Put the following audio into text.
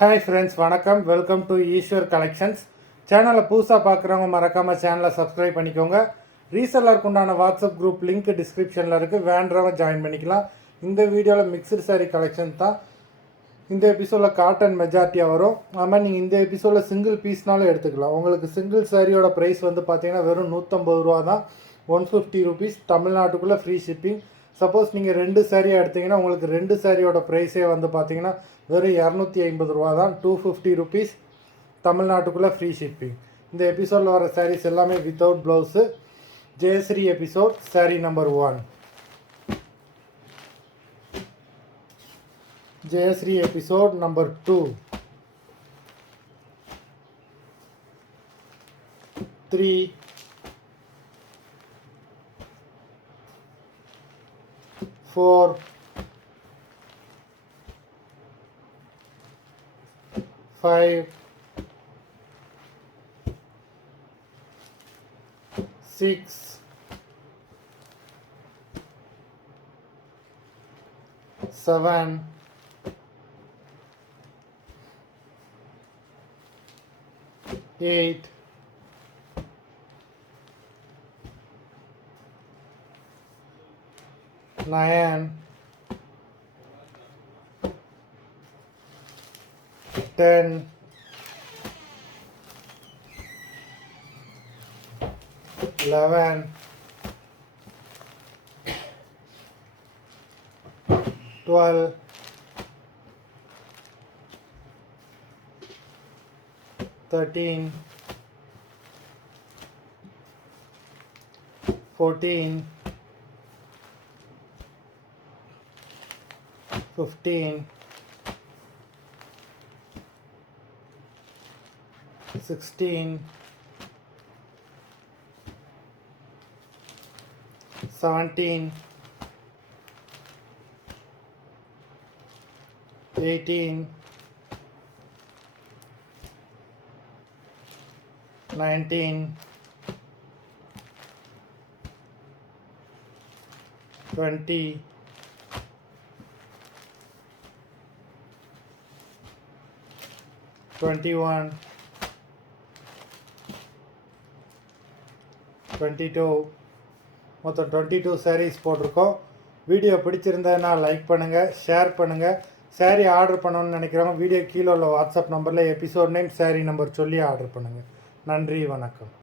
Hi friends, வணக்கம். Welcome to Eswar collections. சேனலை புதுசாக பார்க்குறவங்க மறக்காமல் சேனலை சப்ஸ்கிரைப் பண்ணிக்கோங்க. ரீசெல்லருக்கு உண்டான வாட்ஸ்அப் குரூப் லிங்க் டிஸ்கிரிப்ஷனில் இருக்குது, வேண்டவங்க ஜாயின் பண்ணிக்கலாம். இந்த வீடியோவில் மிக்சடு சாரீ கலெக்ஷன் தான். இந்த எபிசோடில் காட்டன் மெஜாரிட்டியாக வரும். அது மாதிரி நீங்கள் இந்த எபிசோடில் சிங்கிள் பீஸ்னாலும் எடுத்துக்கலாம். உங்களுக்கு சிங்கிள் சாரியோட ப்ரைஸ் வந்து பார்த்தீங்கன்னா வெறும் 150 ரூபா தான், 150 ருபீஸ். தமிழ்நாட்டுக்குள்ளே ஃப்ரீ ஷிப்பிங். சப்போஸ் நீங்கள் 2 சாரியாக எடுத்திங்கன்னா உங்களுக்கு 2 சாரியோட ப்ரைஸே வந்து பார்த்தீங்கன்னா வெறும் 250 ரூபா தான், 250 ருபீஸ். தமிழ்நாட்டுக்குள்ளே ஃப்ரீ ஷிப்பிங். இந்த எபிசோடில் வர சாரீஸ் எல்லாமே without blouse. Jayashree episode sari number 1. Jayashree episode number 2, 3, 4, 5, 6, 7, 8, 9, 10, 11, 12, 13, 14, 15, 16, 17, 18, 19, 20, 21, 22. மொத்தம் 22 சாரீஸ் போட்டிருக்கோம். வீடியோ பிடிச்சிருந்ததுன்னா லைக் பண்ணுங்கள், ஷேர் பண்ணுங்கள். சாரீ ஆர்டர் பண்ணணும்னு நினைக்கிறவங்க வீடியோ கீழே உள்ள வாட்ஸ்அப் நம்பரில் எபிசோட் நேம், சாரீ நம்பர் சொல்லி ஆர்டர் பண்ணுங்கள். நன்றி, வணக்கம்.